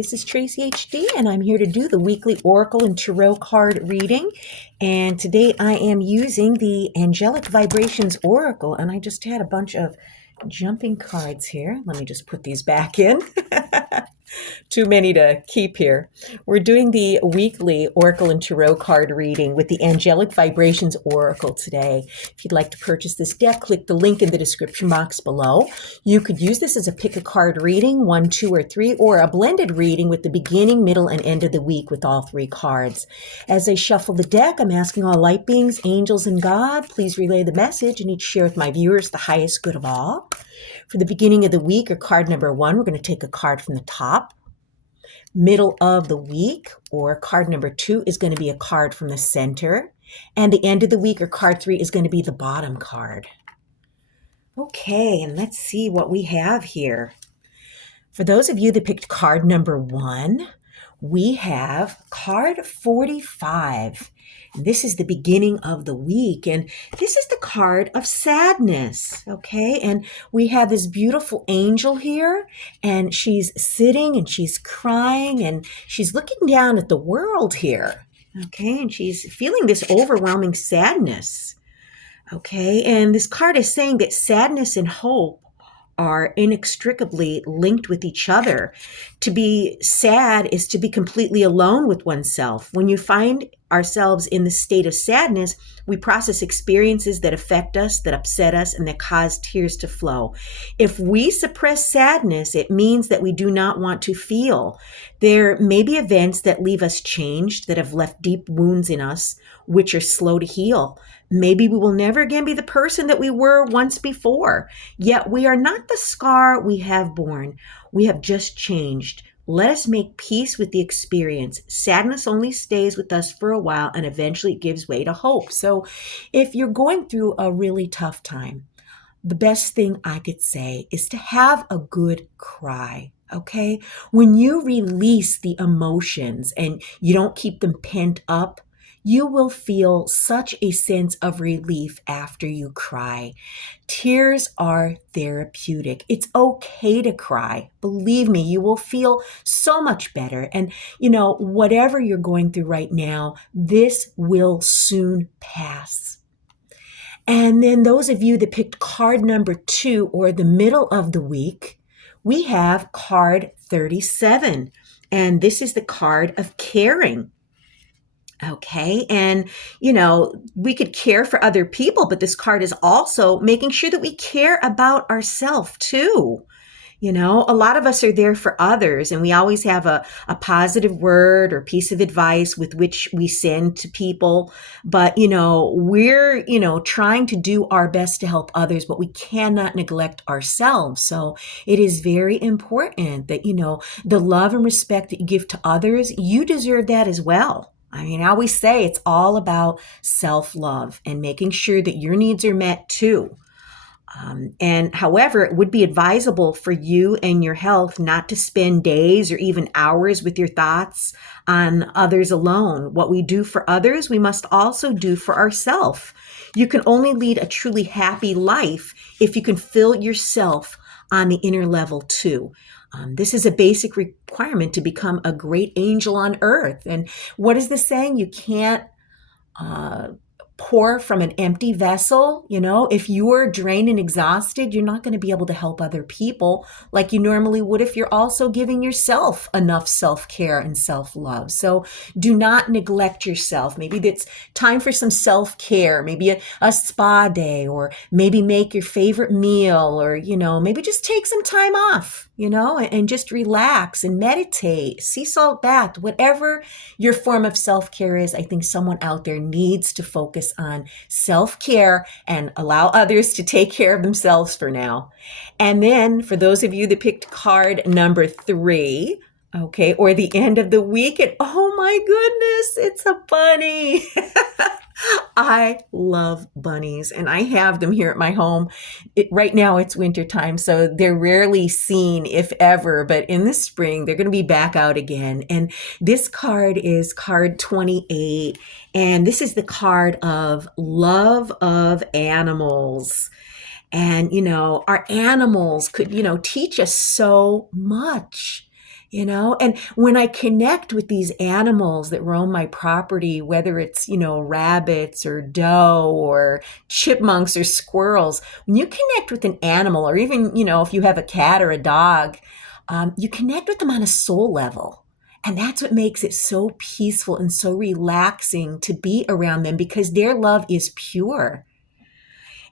this is Tracy HD, and I'm here to do the weekly Oracle and Tarot card reading. And today I am using the Angelic Vibrations Oracle, and I just had a bunch of jumping cards here. Let me just put these back in. Too many to keep here. We're doing the weekly Oracle and Tarot card reading with the Angelic Vibrations Oracle today. If you'd like to purchase this deck, click the link in the description box below. You could use this as a pick a card reading, 1, 2, or 3, or a blended reading with the beginning, middle, and end of the week with all 3 cards. As I shuffle the deck, I'm asking all light beings, angels, and God, please relay the message and each share with my viewers the highest good of all. For the beginning of the week, or card number 1, we're going to take a card from the top. Middle of the week, or card number 2, is going to be a card from the center. And the end of the week, or card 3, is going to be the bottom card. Okay, and let's see what we have here. For those of you that picked card number 1, we have card 45. This is the beginning of the week, and this is the card of sadness, okay? And we have this beautiful angel here, and she's sitting and she's crying and she's looking down at the world here, okay? And she's feeling this overwhelming sadness, okay? And this card is saying that sadness and hope are inextricably linked with each other. To be sad is to be completely alone with oneself. When you find ourselves in the state of sadness, we process experiences that affect us, that upset us, and that cause tears to flow. If we suppress sadness, it means that we do not want to feel. There may be events that leave us changed, that have left deep wounds in us, which are slow to heal. Maybe we will never again be the person that we were once before. Yet we are not the scar we have borne. We have just changed. Let us make peace with the experience. Sadness only stays with us for a while and eventually gives way to hope. So if you're going through a really tough time, the best thing I could say is to have a good cry. Okay? When you release the emotions and you don't keep them pent up, you will feel such a sense of relief after you cry. Tears are therapeutic. It's okay to cry. Believe me, you will feel so much better. And, whatever you're going through right now, this will soon pass. And then those of you that picked card number 2, or the middle of the week, we have card 37. And this is the card of caring. Okay. And, we could care for other people, but this card is also making sure that we care about ourselves too. A lot of us are there for others, and we always have a positive word or piece of advice with which we send to people. But, we're, trying to do our best to help others, but we cannot neglect ourselves. So it is very important that, the love and respect that you give to others, you deserve that as well. I always say it's all about self-love and making sure that your needs are met too. And however, it would be advisable for you and your health not to spend days or even hours with your thoughts on others alone. What we do for others, we must also do for ourselves. You can only lead a truly happy life if you can fill yourself on the inner level too. This is a basic requirement to become a great angel on earth. And what is the saying? You can't pour from an empty vessel. If you're drained and exhausted, you're not going to be able to help other people like you normally would if you're also giving yourself enough self-care and self-love. So do not neglect yourself. Maybe it's time for some self-care, maybe a spa day, or maybe make your favorite meal, or, maybe just take some time off, and just relax and meditate, sea salt bath, whatever your form of self-care is. I think someone out there needs to focus on self-care and allow others to take care of themselves for now. And then for those of you that picked card number 3, okay, or the end of the week, and oh my goodness, it's a bunny. I love bunnies, and I have them here at my home. Right now it's winter time, so they're rarely seen, if ever, but in the spring they're going to be back out again. And this card is card 28, and this is the card of love of animals. And, our animals could, teach us so much. And when I connect with these animals that roam my property, whether it's, rabbits or doe or chipmunks or squirrels, when you connect with an animal, or even, if you have a cat or a dog, you connect with them on a soul level. And that's what makes it so peaceful and so relaxing to be around them, because their love is pure.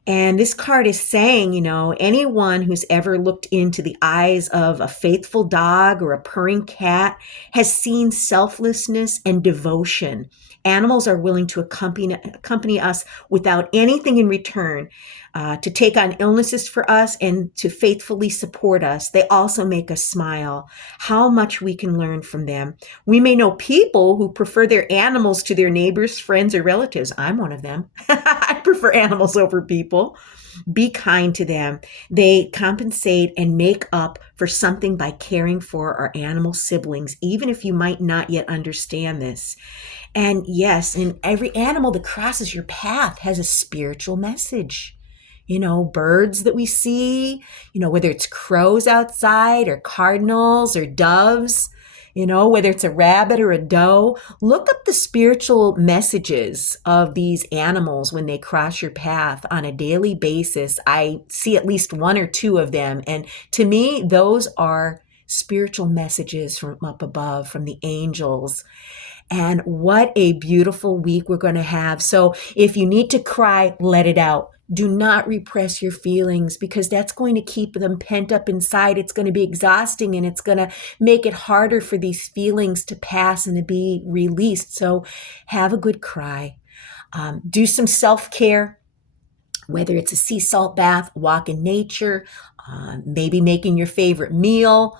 And this card is saying, anyone who's ever looked into the eyes of a faithful dog or a purring cat has seen selflessness and devotion. Animals are willing to accompany us without anything in return, to take on illnesses for us and to faithfully support us. They also make us smile. How much we can learn from them. We may know people who prefer their animals to their neighbors, friends, or relatives. I'm one of them. I prefer animals over people. Be kind to them. They compensate and make up for something by caring for our animal siblings, even if you might not yet understand this. And yes, and every animal that crosses your path has a spiritual message. Birds that we see, whether it's crows outside or cardinals or doves, whether it's a rabbit or a doe, look up the spiritual messages of these animals when they cross your path on a daily basis. I see at least one or two of them. And to me, those are spiritual messages from up above, from the angels. And what a beautiful week we're going to have. So if you need to cry, let it out. Do not repress your feelings, because that's going to keep them pent up inside. It's going to be exhausting, and it's going to make it harder for these feelings to pass and to be released. So have a good cry. Do some self-care, whether it's a sea salt bath, walk in nature, maybe making your favorite meal,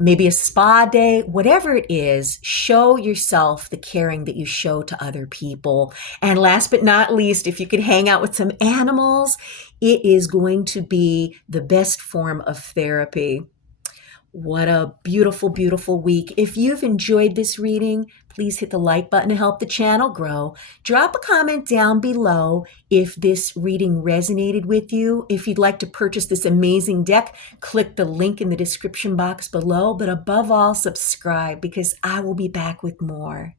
maybe a spa day, whatever it is. Show yourself the caring that you show to other people. And last but not least, if you could hang out with some animals, it is going to be the best form of therapy. What a beautiful, beautiful week. If you've enjoyed this reading, please hit the like button to help the channel grow. Drop a comment down below if this reading resonated with you. If you'd like to purchase this amazing deck, click the link in the description box below. But above all, subscribe, because I will be back with more.